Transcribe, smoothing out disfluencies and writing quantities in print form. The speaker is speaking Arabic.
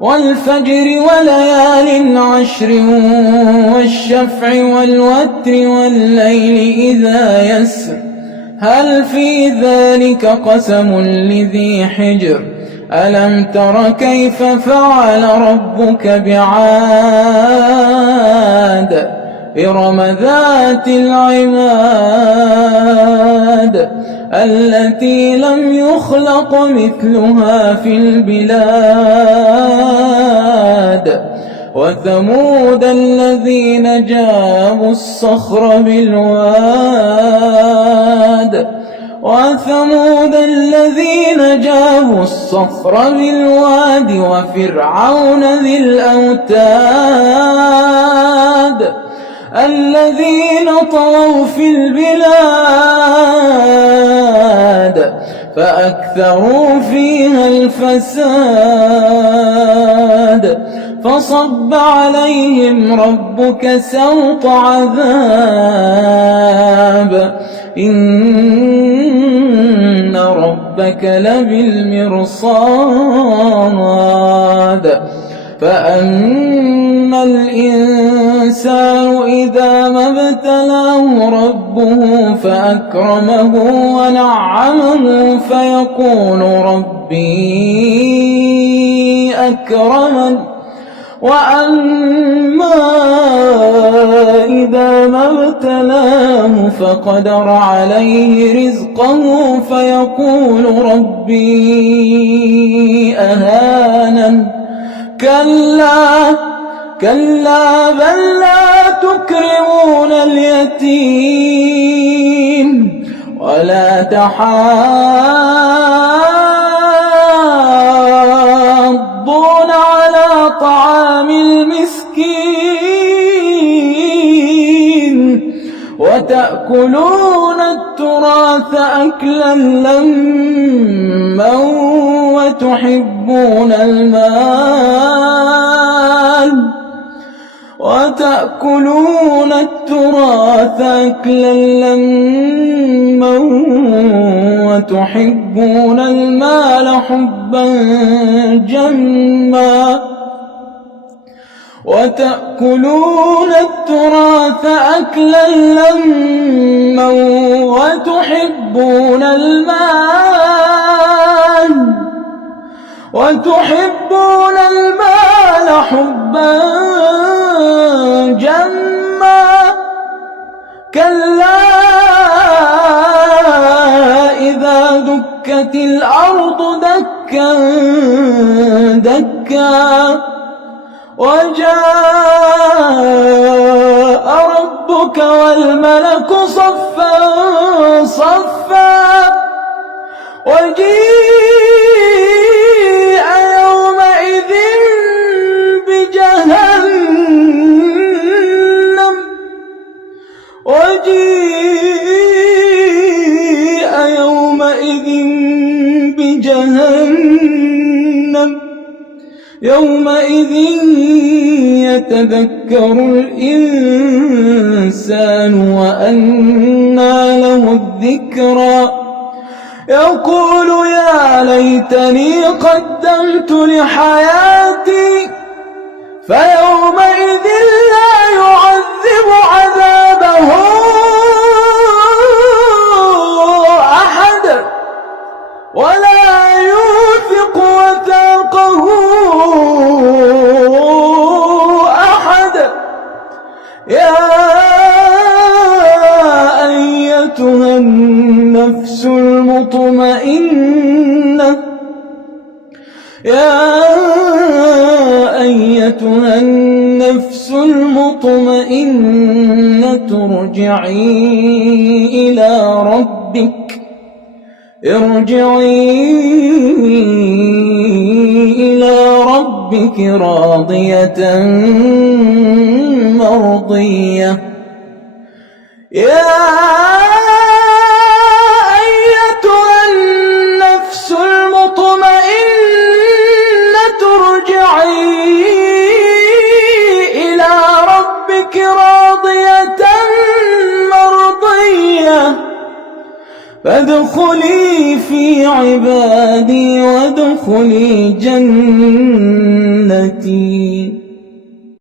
والفجر وليال عشر والشفع والوتر والليل إذا يسر هل في ذلك قسم لذي حجر ألم تر كيف فعل ربك بعاد إرم ذات العماد التي لم يخلق مثلها في البلاد وثمود الذين جابوا الصخر بالواد وفرعون ذي الأوتاد الذين طغوا في البلاد فأكثروا فيها الفساد فصب عليهم ربك سوط عذاب إن ربك لبالمرصاد فأما الإنسان إذا ما ابتلاه ربه فأكرمه ونعمه فيقول ربي أكرمن وأما إذا ما ابتلاه فقدر عليه رزقه فيقول ربي أهانن كلا بل لا تكرمون اليتيم ولا تحاضون على طعام المسكين وتأكلون التراث أكلا لما وتحبون المال حبا جما وتأكلون التراث أكلا لما وتحبون المال حبا جما كلا إذا دكت الأرض دكا دكا وجاء ربك والملك صفا صفا وجيء يومئذ بجهنم يومئذ يتذكر الإنسان وأنى له الذكرى يقول يا ليتني قدمت لحياتي فيومئذ لا يعذب عذابه أحد ولا يوثق وثاقه أحد يا أيتها النفس المطمئنة ارجعي إلى ربك راضية مرضية يا أيتها النفس المطمئنة ارجعي إلى ربك راضية مرضية فادخلي في عبادي وادخلي جنتي جنتي